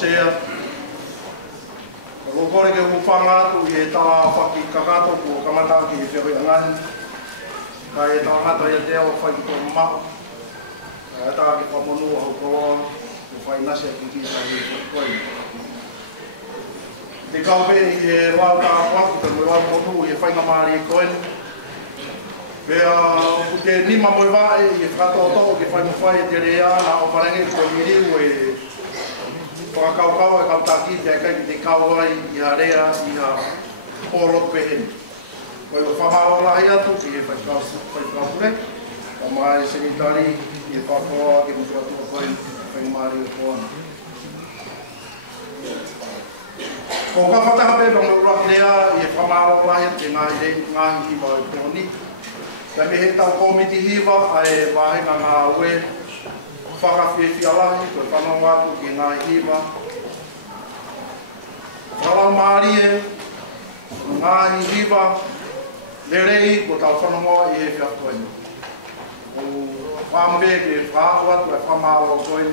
sea. Ko kore ke upanga tu e ta whaki kakato ko kamata ki e whio ngani. Ka e ta ngata e te o whai ko mao. Ka e ta ki whamonu au koroa ko whai nase ki ki sa hi koi. Te kaupe i e wau ta waki ka mui wau monu i e whai ngamari e koen. Pea o te nima moi wae i e whakatoto ki whai mwhai e te rea na o marengi ko i riu e whakakaukau e kautaki te kai ki te kauai i a rea i a poro pehen. Koi o whamao lahi atu ki e whaikaupure o mai senitari i e whakoa ki mutua tua koe whai maari o koana. Ko ka whataha pe pa ngau raki rea i e whamao lahi atu ki ngahi hiwa e poni. Ka me he tau komiti hiwa a e wahinga ngā ue whakawhiwhia lahi, koe whanau atu ki ngā hiwa. Whalau maari e, ngā hiwa, le rei ko tau whanau i he whiakoeni. O whamwe ke whāku atu e whamau o koe,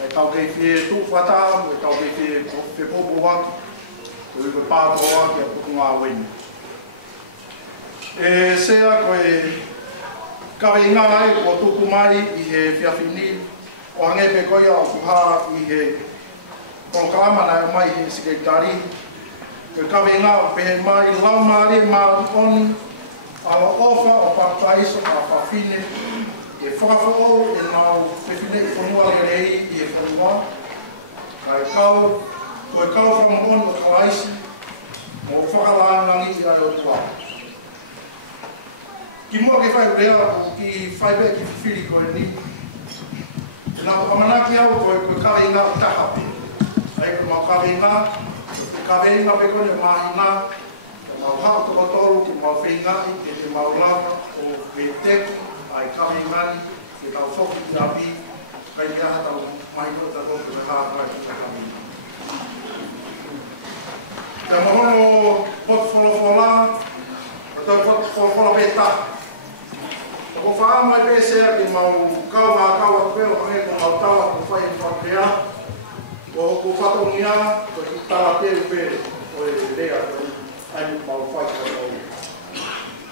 e tau kei whie tūwhata, e tau kei whie popo waki, koe koe pātoa waki a puku ngā weni. E sea koe kawe inga ai ko tuku mai i he whiawhini o hange pe koia o kuha i he programa na mai i he sekretari. Koe kawe inga o pehe mai lau maari maa ukoni a o ofa o pātaiso a whawhine e whakawhao e nau whewhine i whanua le rei i he whanua. Koe kau whamon o kawaisi mo whakalangangi i reo tuau. Ki mua ke whai rea o ki whai bea ki whiwhiri koe ni. Nā ko pamanaki au koe kawe inga o taha. Ai koe mau kawe inga, kawe inga pe koe ne mahi ngā. Ke mau hao to kotoru, ke mau whinga i, ke te mau lava o ke teku, ai kawe ingani, ke tau whoki i api, kai ni aha tau mahi koe ta koe ke haa kai ki ta kawe inga. Te mahono pot wholofola, te wholofola pe taha. Ko whaa mai pēsea ki mau kau ngā kau a koe o hange ko mau tawa ko whai i whakrea. Ko whatongia ko ki tawa tēru pēre o e rea ko ai mau whai ka rau.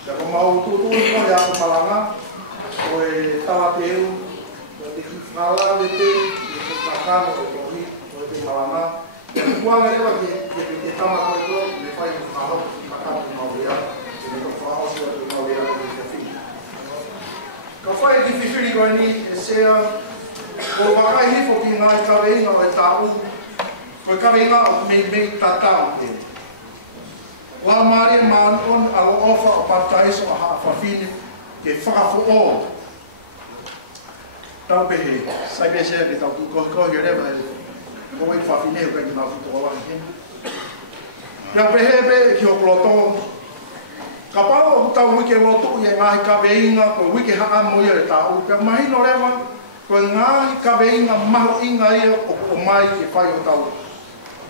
Ka ko mau tūtūni ko hea ko malanga o e tawa tēru ko te ki whala le te i ko kakano o tohi o te malanga. Ka kuanga ewa ke tama koe koe me whai i whahau ki kakano ki mau rea. Ke me ko whahau sua ki mau rea ko te ka whai ki whiwhiri koe ni e sea ko wakai hifo ki ngā i kawe inga o e tāu koe kawe inga o mei tātau te. Wā maari e mānukon alo ofa o pātaiso a haa whawhine ke whakafo o. Tau pehe, sai pe sea ki tau kohi rewa e koe i whawhine o kai ki ngā whito o wahi he. Kia pehe pe ki o kloto. Ka pao o tau wike lotu i e ngāhi kawe inga, ko wike haa moia e tāu. Pea mahino rewa, ko ngāhi kawe inga maho inga ia o mai ki whai o tau.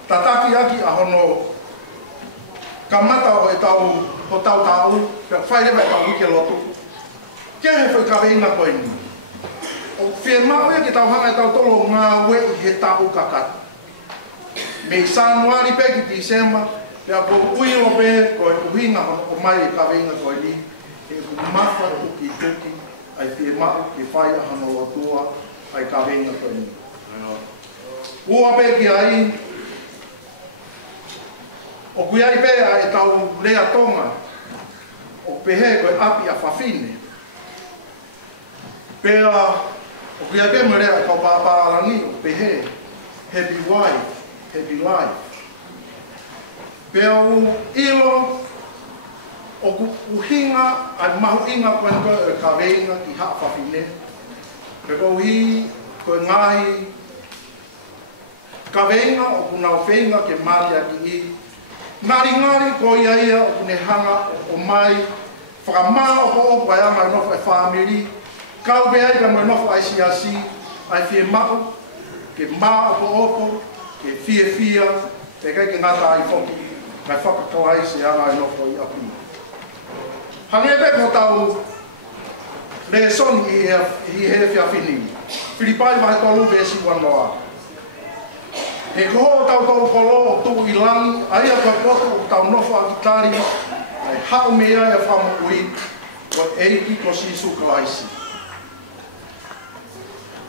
Tataki aki a hono kamata o e tau, o tau tāu, pea whai rewa e tau wike lotu. Kia he whai kawe inga koe ni? O whie mao ia ki tau hanga e tau tolo ngā ue i he tāu kakat. Me sanuari pe ki Disemba, pea ko uilo pe koe uhinga o mai e kawe inga koe ni e mafa tuki ai whie mao ki whai a hano lotua ai kawe inga koe ni. Ua pe ki ai o kui ai pe a e tau rea tonga o pehe koe api a whawhine. Pea o kui ai pe me rea kau pāpārangi o pehe happy wife, happy life. Pea o ilo o uhinga ai mahu inga koe koe e kawe inga ki haa whawhine. Pea ko uhi koe ngahi kawe inga o kunau whenga ke maria ki i. Ngari ko ia o kune hanga o mai whakamā o ko opo ai ama nofo e whamiri. Kau bea i ka mai nofo ai siasi ai whie mao ke mā o ko opo ke whie pe kai ke ngata ai whoki. Kai whakakawai se anga i nofo i api. Hange pe ko tau le son i he whiawhini. Whiripai mai tolu besi wanoa. E koho tau tau kolo tu i langi, aia ka poto tau nofo a kitari, ai hao mea e whamu ui, ko eiki ko sisu kalaisi.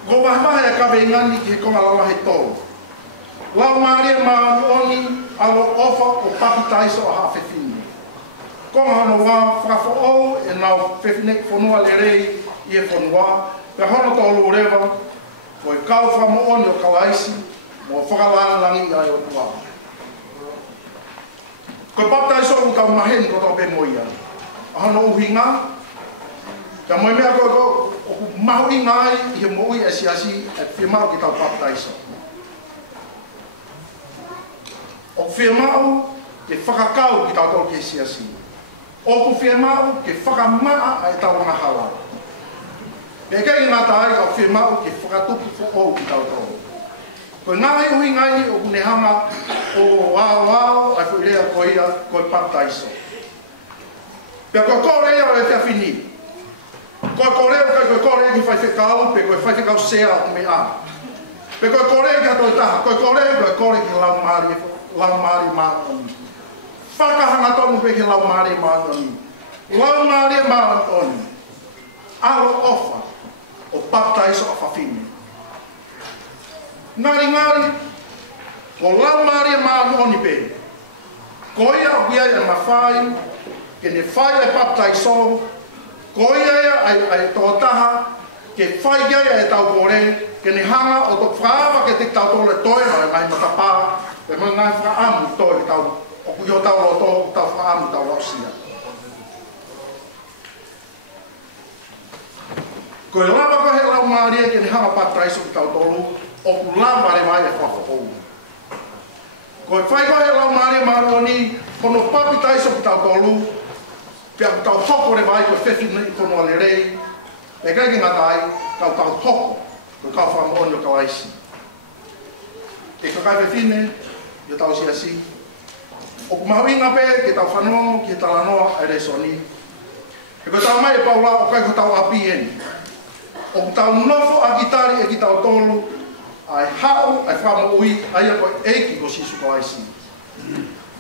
Ko mahmahe a kawe ngani ki he konga lawa he tō. Lau maare maa oni alo ofa o papi taiso a hawhewhini. Konga hano wā whakafo ou e nau whewhinek whanua le rei i e whanua, pe hono tōlu rewa, ko e kau whamu oni o kalaisi, mo whakalangi ai o tua. Ko papi taiso o tau maheni ko tau pe moia. Hano uhinga, ka moi mea ko mahu i ngai i he moui e siasi e whimau ki tau papi taiso. O whimau ke whakakau ki tau tau ki e siasi. O ku whimau ke whakamaa e tau nga hawa. Me kei ngā tāi o whimau ke whakatuki who'ou ki tau tau. Ko ngai uhi ngai o kunehanga o wāo ai whuirea koia koe papi taiso. Pea koe kōrea o e whiawhini. Koe kōrea kai koe kōrea ki whaiwhekau, pe koe whaiwhekau sea o me a. Pe koe kōrea ki hatoi taha, koe kōrea koe kōrea ki lau maari mātoni. Whakahanga tonu pe ki lau maari mātoni. Lau maari mātoni. Aro ofa o papi taiso a whawhini. Ngari, o lau maari mātoni pe. Koia o ia e mawhai, ke ne whai e papi taiso, ko ia ai tō taha, ke whai ia e tau kore, ke ne hanga o tō whaawa ke te tau tōle toi no e ngai matapā, e mai ngai whaamu toi tau, o kuio tau loto, tau whaamu tau lausia. Ko e lava ko he lau maaria ke ne hanga papi taiso ki tau tolu, o ku lava re mai e whawhau. Ko e whai ko he lau maaria maroni, kono papi taiso ki tau tolu, pia tau hoko re vai ko whewhina i konua le rei, e kai ki ngatai, tau hoko, ko kau whamoni o kau aisi. E ka kai whewhine, i tau siasi. O ku mahu inga pe, ki tau whanua, ki talanoa, e resoni. E ko tau mai e paula, o kai ko tau api eni. O ku tau nofo a gitari e ki tau tolu, ai hao, ai whamu ui, ai a koe eiki ko sisu kau aisi.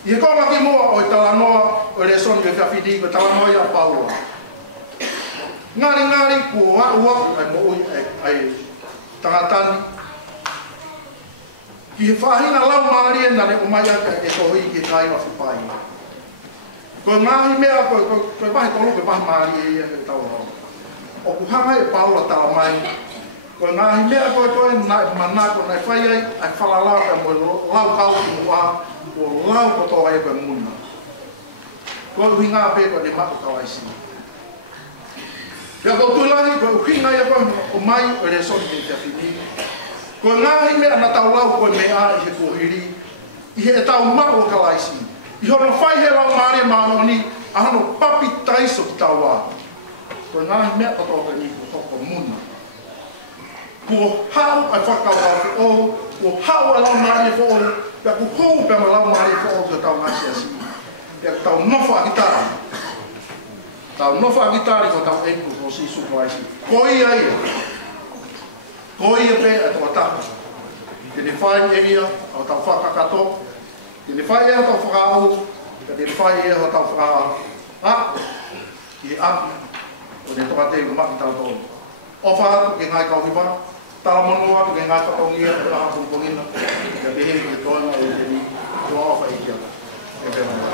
I he konga ki mua o i talanoa o resoni e whiawhini ko talanoa i a paula. Ngari ku ua ai mo ui ai tangatani. Ki he whahina lau maari e nane o mai aka e tohi ki kai wa whipai. Ko ngahi mea koe wahi tolu ke wahi maari e e tau rau. O ku hanga e paula talamai. Ko ngahi mea koe manako nai whai ai whalalao ka mo lau kau ki mua. O lau ko tō ai koe muna. Ko ui ngā pē koe ne mako kau aisi. Pea ko tūlahi koe ui ngā ia koe o mai o re soni ki te whini. Ko ngāhi mea na tau lau koe mea i he kōhiri. I he tau mako kau aisi. I hono whai he lau maare mānoni a hano papi taiso ki tau wā. Ko ngāhi mea o tō koe ni ko muna. Ko hau ai whakau au ko hau ai lau maare fo o pia ku hou pia ma lau maare fo o ki tau ngasi asi. Pia tau nofo a gitari. Tau nofo a gitari ko tau enku ko si suko aisi. Ko ia ia. Ko ia pe a tō taka. Te ne whai eria o tau whakakato. Te ne whai ea tau whakau. Te ne whai ea o tau whakau. A, ki e api. O ne toka te umaki tau tōnu. Ofa atu ke ngai kau hiwa. Tala monua atu ke ngai whakongia. Te raha pungpungina. Te behevi ke toina e te ni. Tua ofa i kia. E pēmana.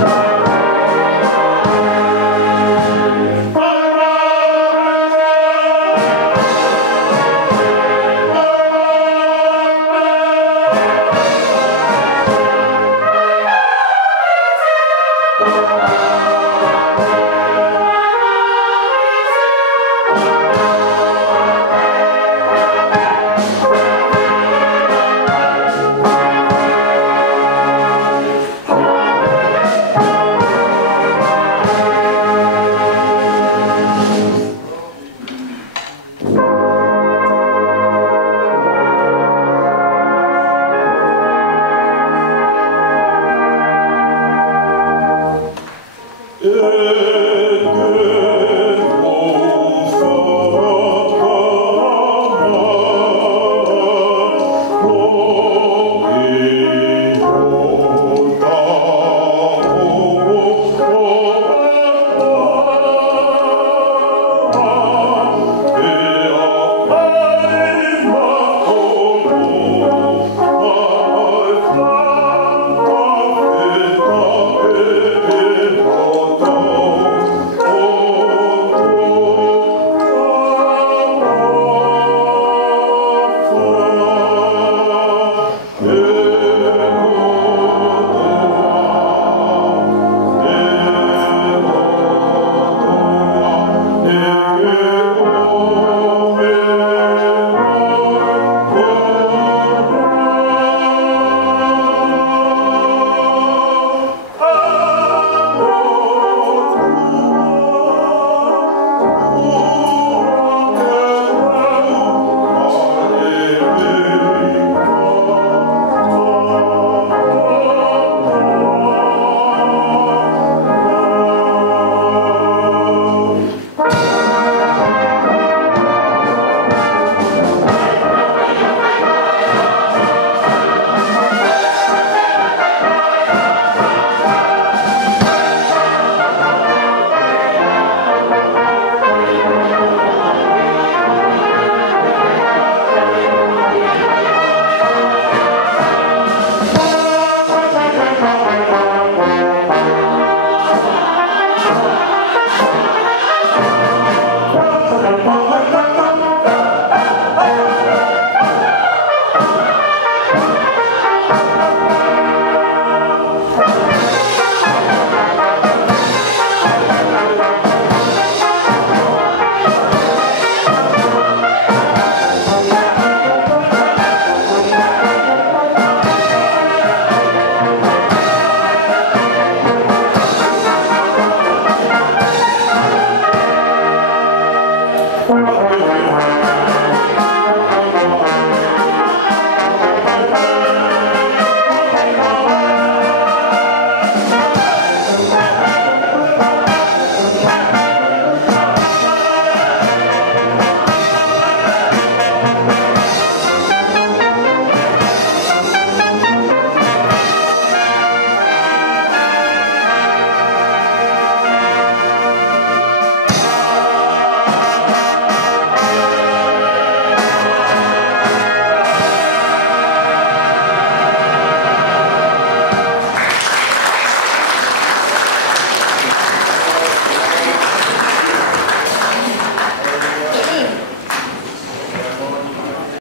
Yeah.